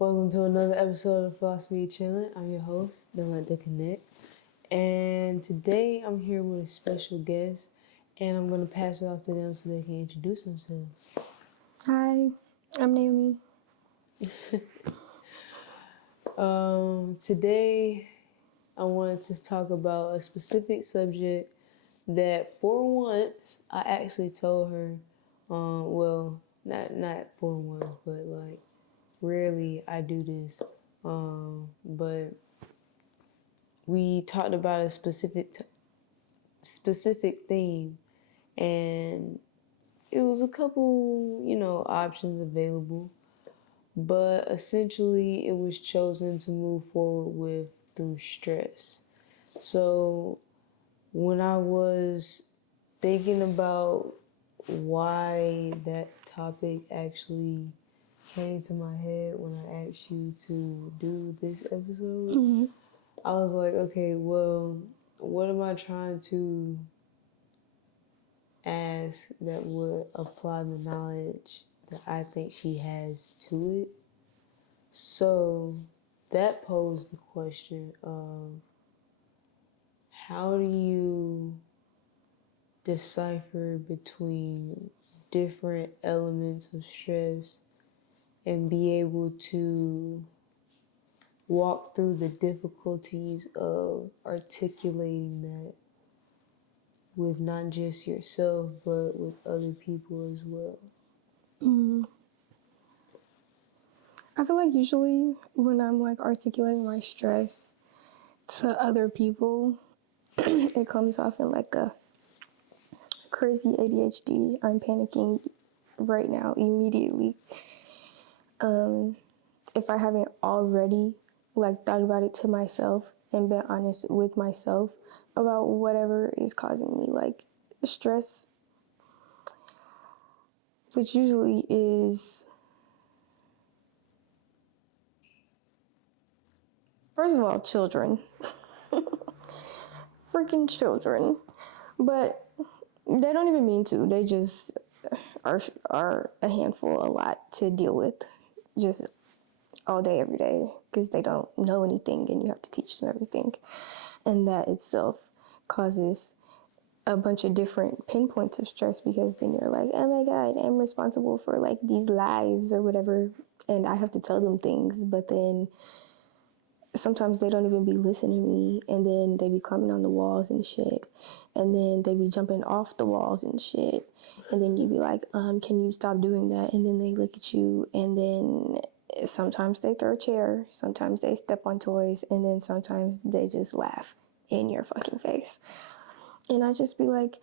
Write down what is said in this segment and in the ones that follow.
Welcome to another episode of Philosophy Chillin. I'm your host, Dylan the Connect. And today I'm here with a special guest, and I'm going to pass it off to them so they can introduce themselves. Hi, I'm Naomi. Today I wanted to talk about a specific subject that for once I actually told her, not for once, but like rarely I do this. But we talked about a specific theme, and it was a couple, options available, but essentially it was chosen to move forward with through stress. So when I was thinking about why that topic actually came to my head when I asked you to do this episode, I was like, okay, well, what am I trying to ask that would apply the knowledge that I think she has to it? So that posed the question of how do you decipher between different elements of stress and be able to walk through the difficulties of articulating that with not just yourself, but with other people as well. I feel like usually when I'm like articulating my stress to other people, it comes off in like a crazy ADHD. I'm panicking right now immediately. If I haven't already like thought about it to myself and been honest with myself about whatever is causing me like stress, which usually is, first of all, children. Freaking children. But they don't even mean to. They just are a handful, a lot to deal with, just all day, every day, because they don't know anything and you have to teach them everything. And that itself causes a bunch of different pinpoints of stress, because then you're like, oh my God, I'm responsible for like these lives or whatever. And I have to tell them things, but then sometimes they don't even be listening to me, and then they be climbing on the walls and shit, and then they be jumping off the walls and shit, and then you be like, can you stop doing that? And then they look at you, and then sometimes they throw a chair, sometimes they step on toys, and then sometimes they just laugh in your fucking face. And I just be like,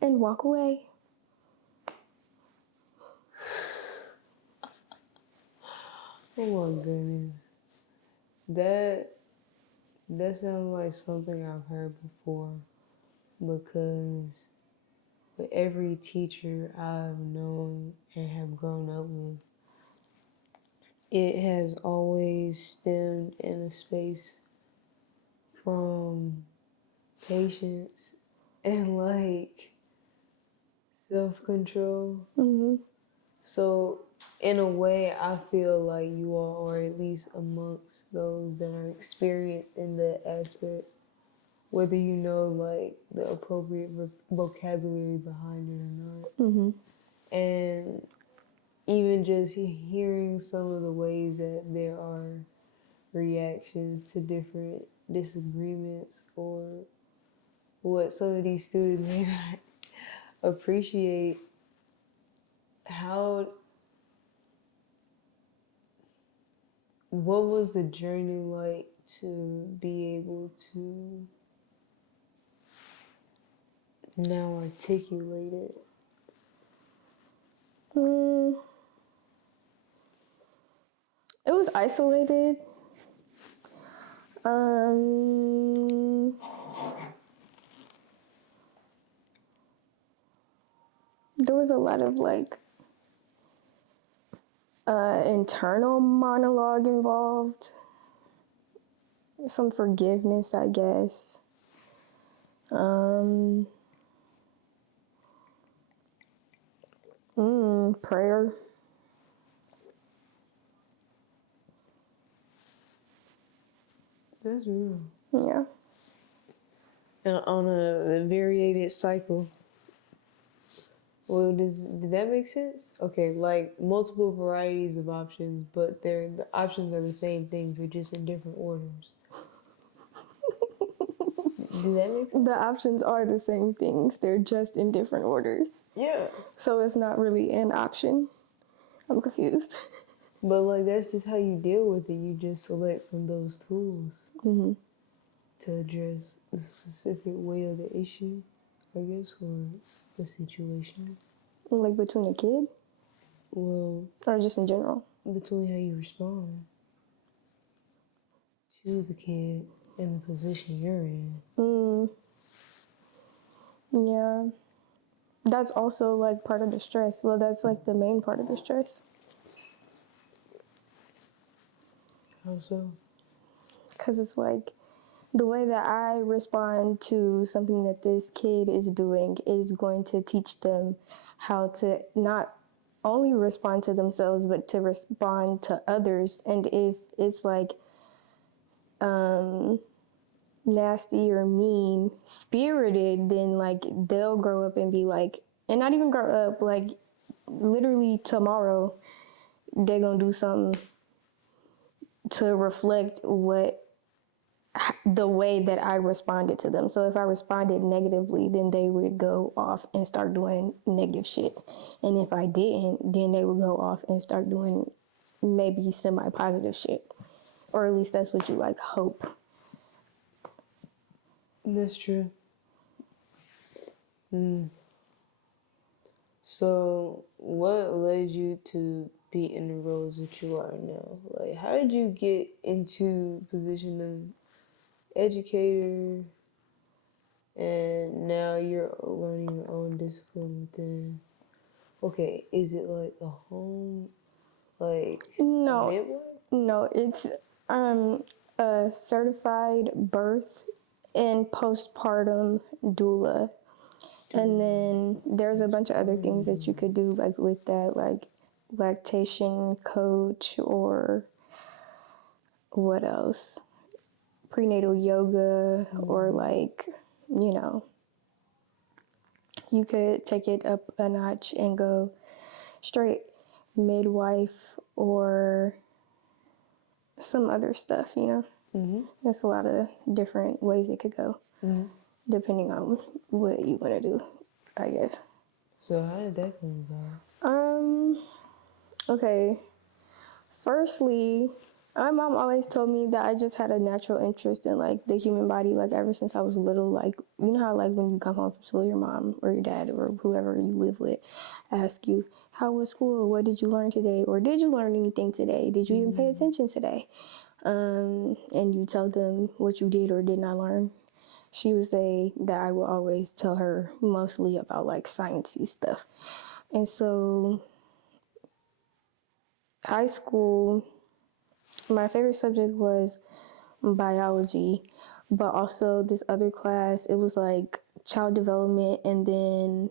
and walk away. Oh my goodness. That that sounds like something I've heard before, because with every teacher I've known and have grown up with, it has always stemmed in a space from patience and like self-control. So in a way, I feel like you all are at least amongst those that are experienced in that aspect, whether you know like the appropriate vocabulary behind it or not. And even just hearing some of the ways that there are reactions to different disagreements, or what some of these students may not appreciate, how what was the journey like to be able to now articulate it? It was isolated. Um, there was a lot of like internal monologue involved, some forgiveness, I guess. Prayer. That's real. Yeah. And on a variated cycle. Well, did that make sense? Okay, like multiple varieties of options, but the options are the same things. They're just in different orders. Did that make sense? The options are the same things. They're just in different orders. Yeah. So it's not really an option. I'm confused. But like that's just how you deal with it. You just select from those tools to address the specific weight of the issue, I guess, or the situation. Like between a kid? Well, Or just in general? between how you respond to the kid and the position you're in. Yeah. That's also like part of the stress. Well, that's like the main part of the stress. How so? Because it's like the way that I respond to something that this kid is doing is going to teach them how to not only respond to themselves, but to respond to others. And if it's like nasty or mean spirited, then like they'll grow up and be like, and not even grow up, like literally tomorrow, they're gonna do something to reflect the way that I responded to them. So if I responded negatively, then they would go off and start doing negative shit. And if I didn't, then they would go off and start doing maybe semi-positive shit. Or at least that's what you like hope. That's true. So, what led you to be in the roles that you are now? Like, how did you get into position of educator, and now you're learning your own discipline within? Okay, is it like a home, like a midwife? No, it's a certified birth and postpartum doula. And then there's a bunch of other things that you could do like with that, like lactation coach or what else? Prenatal yoga or like, you know, you could take it up a notch and go straight midwife or some other stuff, you know? There's a lot of different ways it could go, depending on what you want to do, I guess. So, how did that come about? Okay. Firstly, my mom always told me that I just had a natural interest in like the human body, like ever since I was little. Like, you know how like when you come home from school, your mom or your dad or whoever you live with ask you, how was school? What did you learn today? Or did you learn anything today? Did you even pay attention today? And you tell them what you did or did not learn. She would say that I will always tell her mostly about like sciencey stuff. And so high school, my favorite subject was biology, but also this other class, it was like child development and then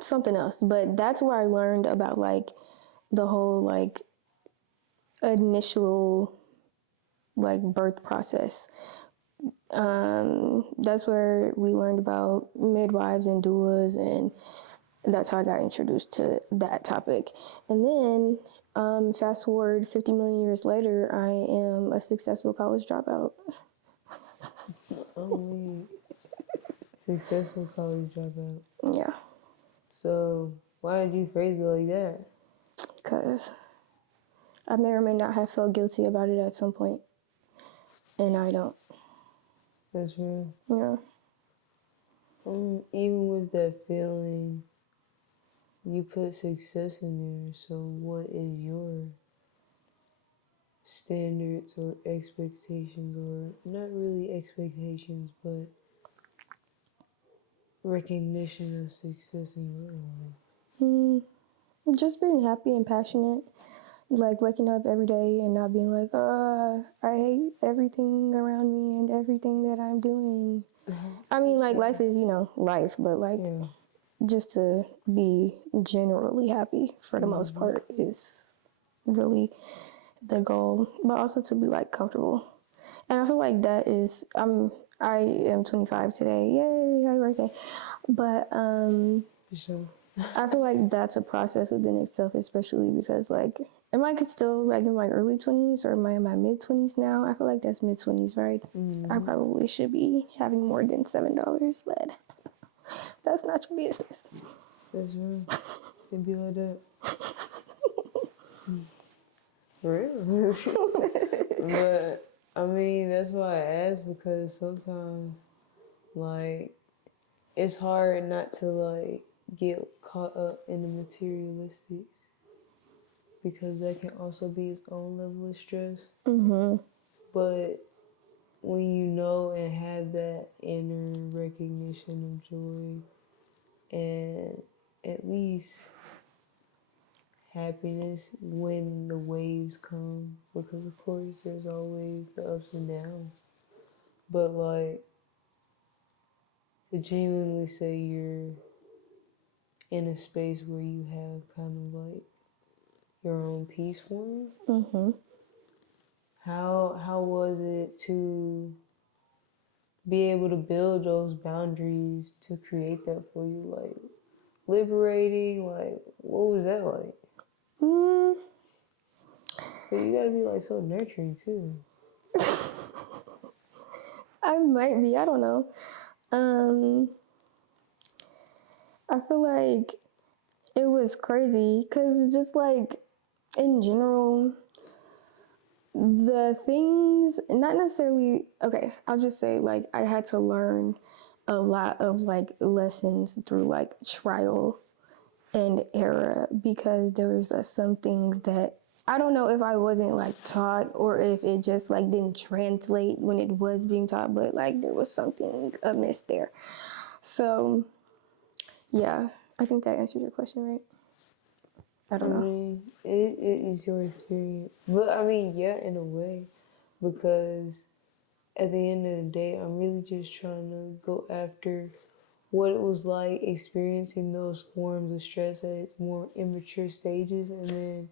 something else. But that's where I learned about like the whole like initial like birth process. That's where we learned about midwives and doulas, and that's how I got introduced to that topic. And then fast forward 50 million years later, I am a successful college dropout. Oh, successful college dropout. Yeah, So, why did you phrase it like that? because I may or may not have felt guilty about it at some point, and I don't. That's real. Yeah. Even with that feeling, you put success in there. So, what is your standards or expectations, or not really expectations, but recognition of success in your life? Just being happy and passionate, like waking up every day and not being like, I hate everything around me and everything that I'm doing. I mean, like life is, you know, life, but like, Yeah. just to be generally happy for the most part is really the goal, but also to be like comfortable. And I feel like that is I am 25 today. Yay, happy birthday. But For sure. I feel like that's a process within itself, especially because like am I still like in my early 20s or am I in my mid 20s now? I feel like that's mid 20s, right? I probably should be having more than $7, but that's not your business. That's real. It be like that. For real. But I mean, that's why I asked, because sometimes, like, it's hard not to like get caught up in the materialistics, because that can also be its own level of stress. But when you know and have that inner recognition of joy and at least happiness when the waves come, because of course there's always the ups and downs, but like to genuinely say you're in a space where you have kind of like your own peace forming. How was it to be able to build those boundaries to create that for you? Like liberating, like what was that like? Mm, But you gotta be like so nurturing too. I might be, I don't know. I feel like it was crazy because just like in general, the things, not necessarily, okay, I'll just say like I had to learn a lot of like lessons through like trial and error, because there was some things that I don't know if I wasn't like taught or if it just like didn't translate when it was being taught, but like there was something amiss there. So yeah, I think that answered your question, right? I I don't know. mean, it is your experience. But I mean, yeah, in a way, because at the end of the day, I'm really just trying to go after what it was like experiencing those forms of stress at its more immature stages, and then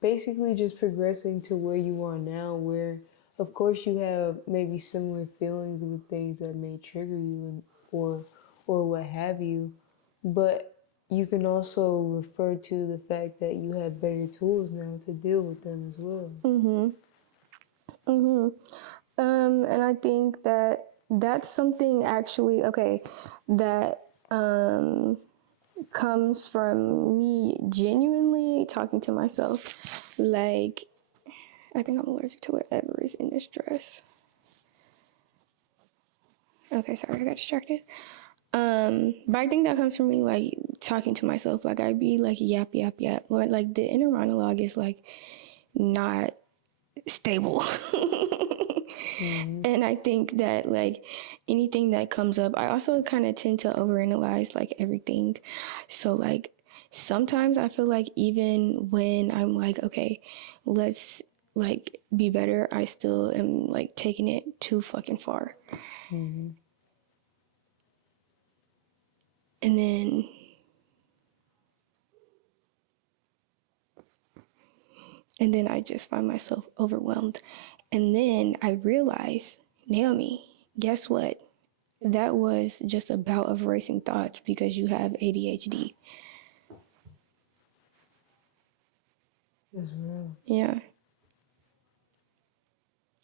basically just progressing to where you are now, where of course you have maybe similar feelings with things that may trigger you and or what have you, but you can also refer to the fact that you have better tools now to deal with them as well. And I think that that's something actually, okay, that comes from me genuinely talking to myself. Like, I think I'm allergic to whatever is in this dress. Okay, sorry, I got distracted. But I think that comes from me like talking to myself. Like I'd be like yap yap yap. Or like the inner monologue is like not stable. And I think that like anything that comes up, I also kind of tend to overanalyze like everything. So like sometimes I feel like even when I'm like, okay, let's like be better, I still am like taking it too fucking far. And then I just find myself overwhelmed. And then I realize, Naomi, guess what? That was just a bout of racing thoughts because you have ADHD. That's real. Yeah.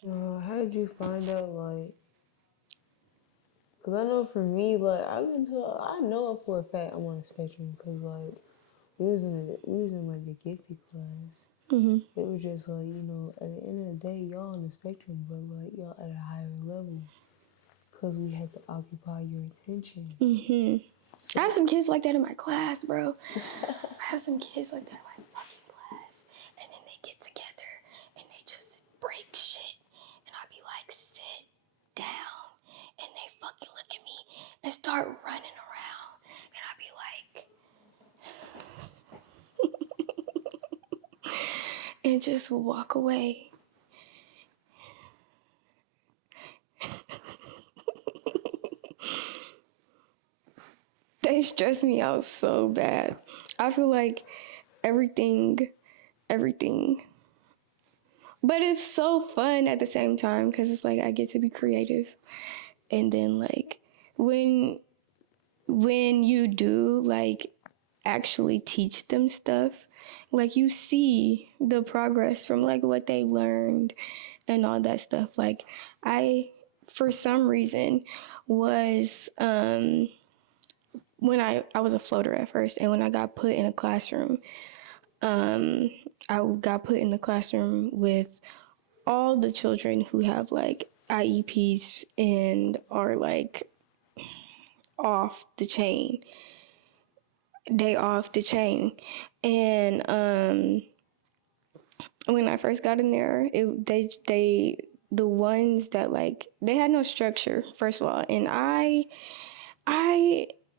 How did you find out, like, because I know for me, like, I know for a fact I'm on a spectrum, because, like, we was in like the gifted class. It was just like, you know, at the end of the day, y'all on the spectrum, but like y'all at a higher level, because we had to occupy your attention. I have some kids like that in my class, bro. I have some kids like that in my fucking class. And then they get together and they just break shit. And I be like, sit down. And they fucking look at me and start running around. And I be like, and just walk away. They stress me out so bad. I feel like everything. But it's so fun at the same time because it's like I get to be creative. And then like when you do like actually teach them stuff, like you see the progress from like what they learned and all that stuff. Like I, for some reason, was when I was a floater at first, and when I got put in a classroom, I got put in the classroom with all the children who have like IEPs and are like off the chain. They off the chain. And when I first got in there, they the ones that like they had no structure, first of all. And I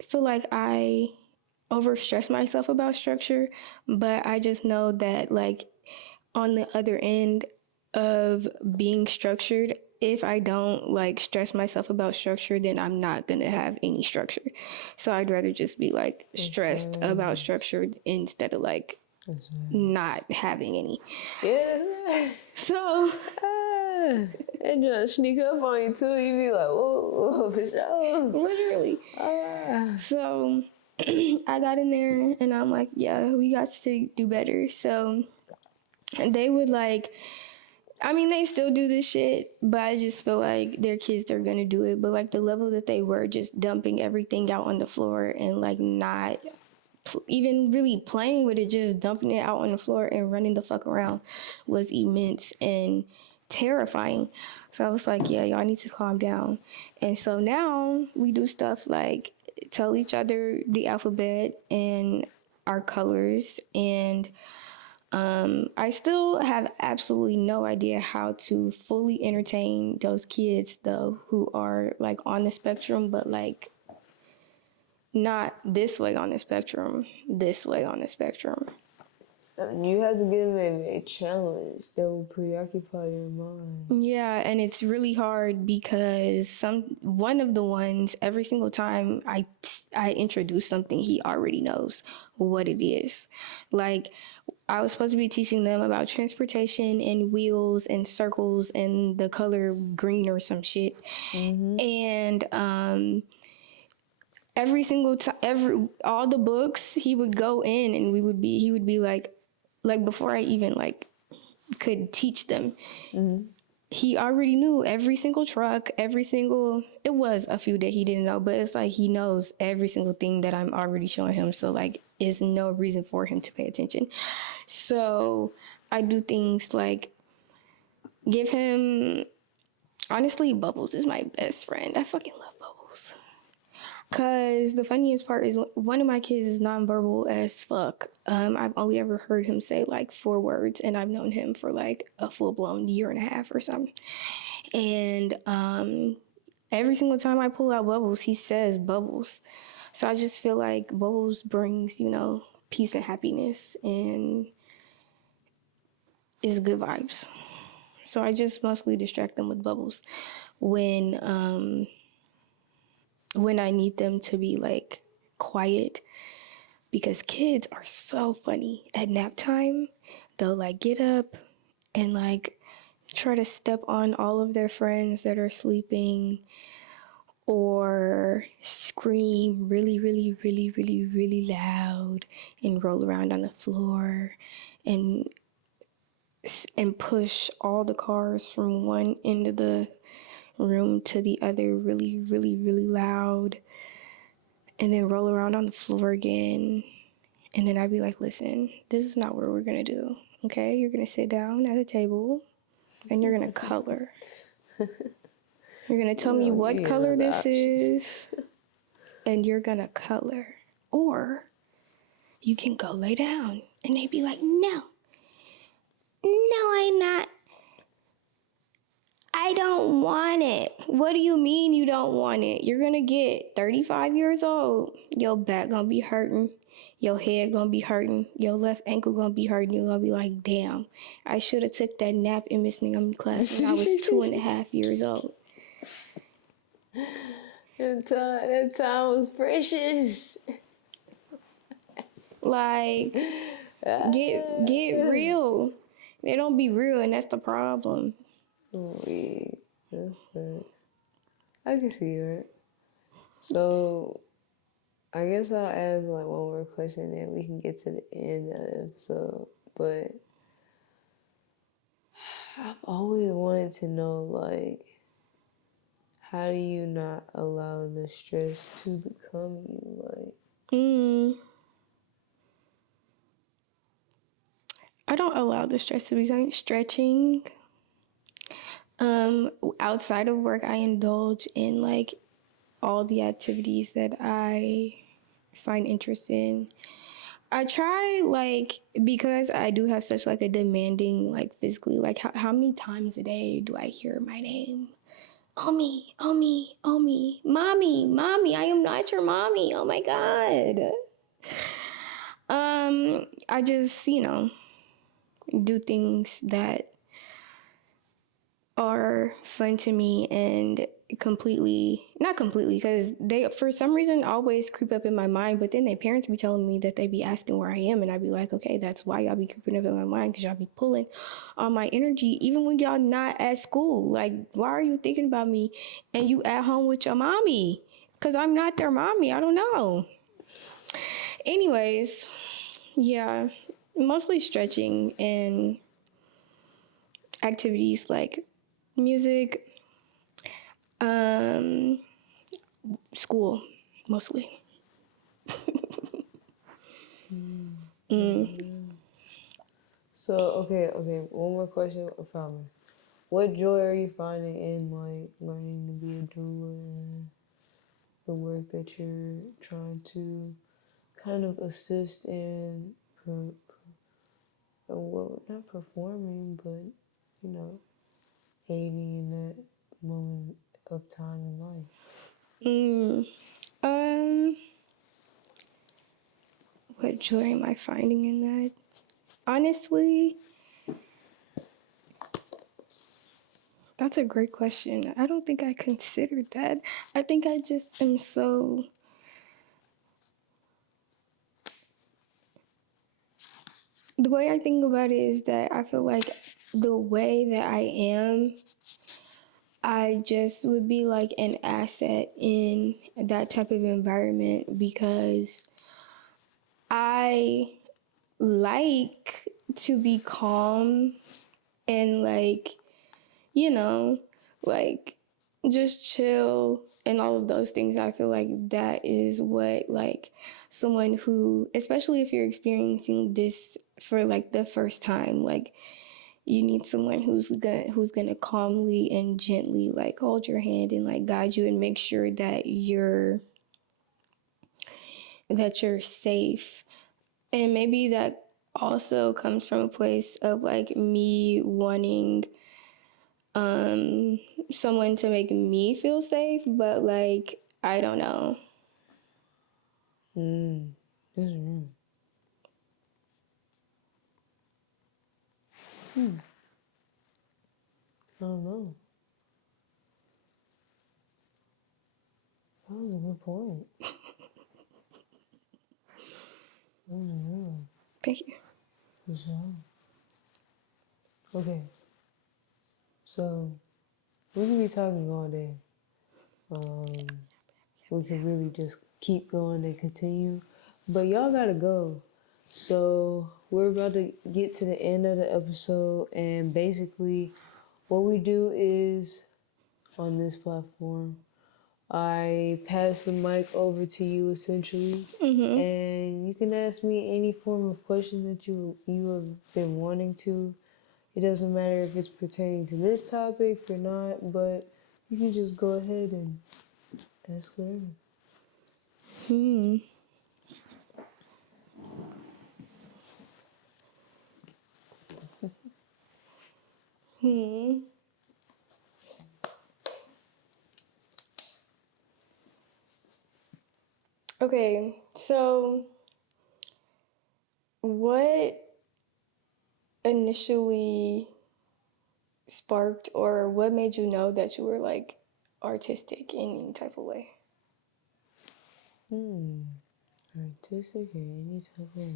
feel like I overstress myself about structure, but I just know that like on the other end of being structured, if I don't like stress myself about structure, then I'm not gonna have any structure. So I'd rather just be like stressed about structure instead of like not having any. Yeah. So And just sneak up on you too. You be like, whoa, for sure. literally. So I got in there and I'm like, yeah, we got to do better. So they would like, I mean, they still do this shit, but I just feel like their kids, they're gonna do it. But like the level that they were just dumping everything out on the floor and like not even really playing with it, just dumping it out on the floor and running the fuck around was immense and terrifying. So I was like, yeah, y'all need to calm down. And so now we do stuff like tell each other the alphabet and our colors. And I still have absolutely no idea how to fully entertain those kids though who are like on the spectrum, but like not this way on the spectrum, this way on the spectrum. You have to give them a challenge that will preoccupy your mind. Yeah, and it's really hard because one of the ones every single time I introduce something, he already knows what it is. Like I was supposed to be teaching them about transportation and wheels and circles and the color green or some shit. And every single time, all the books, he would go in and he would be like before I even like could teach them, he already knew every single truck, it was a few that he didn't know, but it's like he knows every single thing that I'm already showing him. So like, it's no reason for him to pay attention. So I do things like give him, honestly, Bubbles is my best friend. I fucking love Bubbles. Cause the funniest part is one of my kids is nonverbal as fuck. I've only ever heard him say like 4 words, and I've known him for like a full-blown year and a half or something. And every single time I pull out Bubbles, he says Bubbles. So I just feel like Bubbles brings, peace and happiness and is good vibes. So I just mostly distract them with Bubbles when I need them to be like quiet, because kids are so funny. At nap time, they'll like get up and like try to step on all of their friends that are sleeping, or scream really, really, really, really, really loud and roll around on the floor and push all the cars from one end of the room to the other really, really, really loud, and then roll around on the floor again. And then I'd be like, listen, this is not what we're gonna do, okay? You're gonna sit down at a table and you're gonna color. You're gonna tell me what color this is, and you're gonna color. Or you can go lay down. And they'd be like, no, I'm not. I don't want it. What do you mean you don't want it? You're gonna get 35 years old. Your back gonna be hurting. Your head gonna be hurting. Your left ankle gonna be hurting. You're gonna be like, damn, I should have took that nap in Miss Ningham's class when I was 2.5 years old. That time was precious. Like, get real. They don't be real, and that's the problem. Wait, that's facts. I can see that. So, I guess I'll ask like one more question, and we can get to the end of the episode. But I've always wanted to know, like, how do you not allow the stress to become you? Like, I don't allow the stress to become stretching. Outside of work, I indulge in like all the activities that I find interest in. I try like because I do have such like a demanding like physically like how many times a day do I hear my name? Omi, Omi, Omi, mommy, mommy, I am not your mommy. Oh my god. I just, do things that are fun to me and completely not completely because they for some reason always creep up in my mind, but then their parents be telling me that they be asking where I am, and I be like, okay, that's why y'all be creeping up in my mind, because y'all be pulling on my energy even when y'all not at school. Like, why are you thinking about me and you at home with your mommy? Because I'm not their mommy. I don't know. Anyways, yeah, mostly stretching and activities like music, school, mostly. so okay, one more question, I promise. What joy are you finding in like learning to be a doula and the work that you're trying to kind of assist in, well, not performing, but you know, aiding in that moment of time in life? Mm, um, what joy am I finding in that? Honestly, that's a great question. I don't think I considered that. I think I just am so. The way I think about it is that I feel like the way that I am, I just would be like an asset in that type of environment because I like to be calm and like, you know, like just chill and all of those things. I feel like that is what like someone who, especially if you're experiencing this for like the first time, like you need someone who's gonna calmly and gently like hold your hand and like guide you and make sure that you're safe. And maybe that also comes from a place of like me wanting someone to make me feel safe, but like I don't know. That's real. I don't know. That was a good point. That was real. Thank you. For sure. Okay, so we could be talking all day. We could really just keep going and continue, but y'all gotta go. So we're about to get to the end of the episode, and basically, what we do is on this platform, I pass the mic over to you essentially, and you can ask me any form of question that you have been wanting to. It doesn't matter if it's pertaining to this topic or not, but you can just go ahead and ask whatever. Okay, so what initially sparked or what made you know that you were like artistic in any type of way? Artistic in any type of way.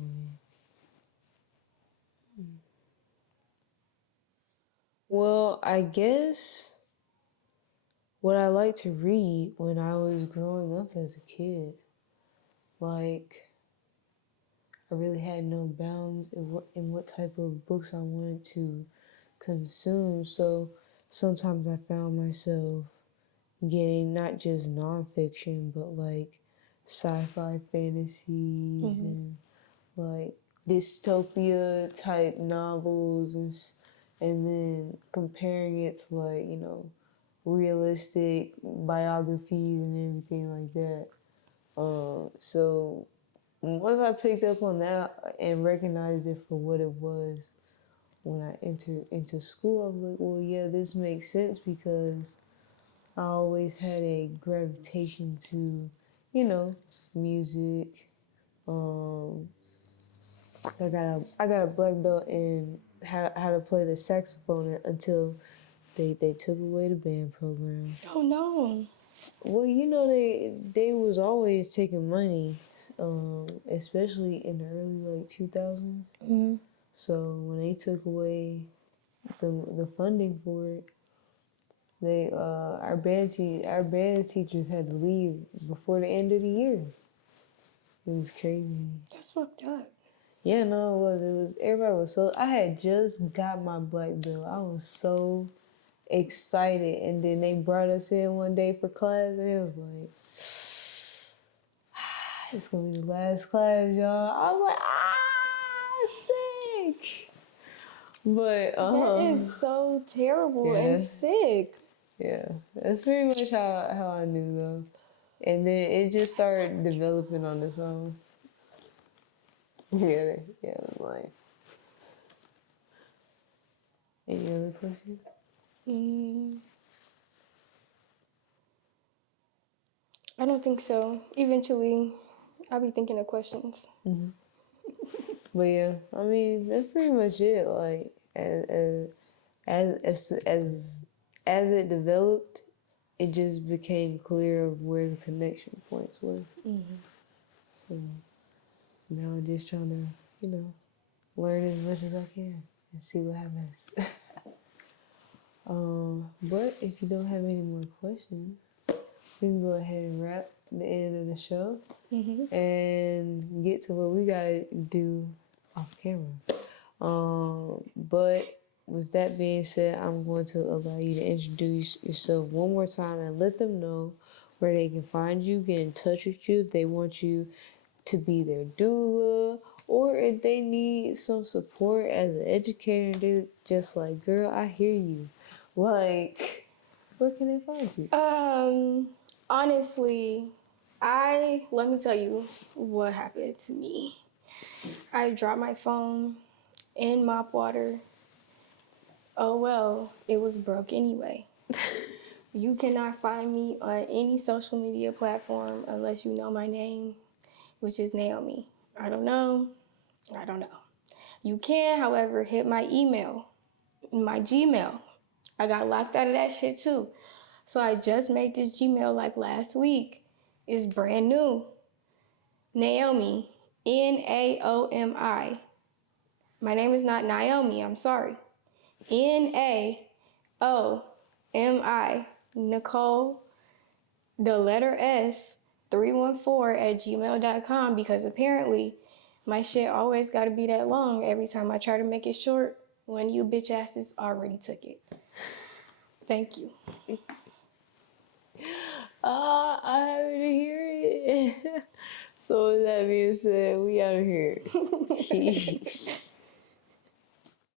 Well, I guess what I like to read when I was growing up as a kid. Like, I really had no bounds in what type of books I wanted to consume. So sometimes I found myself getting not just nonfiction, but like sci-fi fantasies and like dystopia type novels and then comparing it to like, realistic biographies and everything like that. So once I picked up on that and recognized it for what it was when I entered into school, I was like, well, yeah, this makes sense because I always had a gravitation to, music. Um, I got a black belt in how to play the saxophone until they took away the band program. Oh no. Well, they was always taking money, especially in the early like 2000s. So when they took away the funding for it, they our band teachers had to leave before the end of the year. It was crazy. That's fucked up. Yeah, no, it was. It was everybody was so. I had just got my black belt. I was so excited, and then they brought us in one day for class, and it was like, it's gonna be the last class, y'all. I was like, sick. But That is so terrible and yeah, sick. yeah, that's pretty much how I knew though, and then it just started developing on its own. Yeah, it was like. Any other questions? Mm, I don't think so. Eventually, I'll be thinking of questions. But yeah, I mean that's pretty much it. Like as it developed, it just became clear of where the connection points were. So now I'm just trying to, learn as much as I can and see what happens. But if you don't have any more questions, we can go ahead and wrap the end of the show and get to what we gotta do off camera. But with that being said, I'm going to allow you to introduce yourself one more time and let them know where they can find you, get in touch with you if they want you to be their doula, or if they need some support as an educator. They're just like, girl, I hear you. Like, where can they find you? Honestly, let me tell you what happened to me. I dropped my phone in mop water. Oh well, it was broke anyway. You cannot find me on any social media platform unless you know my name, which is Naomi. I don't know. You can, however, hit my email, my Gmail. I got locked out of that shit too. So I just made this Gmail like last week. It's brand new. Naomi, Naomi. My name is not Naomi, I'm sorry. Naomi, Nicole, the letter S, 314 at gmail.com, because apparently my shit always gotta be that long every time I try to make it short when you bitch asses already took it. Thank you. I'm happy to hear it. So with that being said, we out of here. Peace.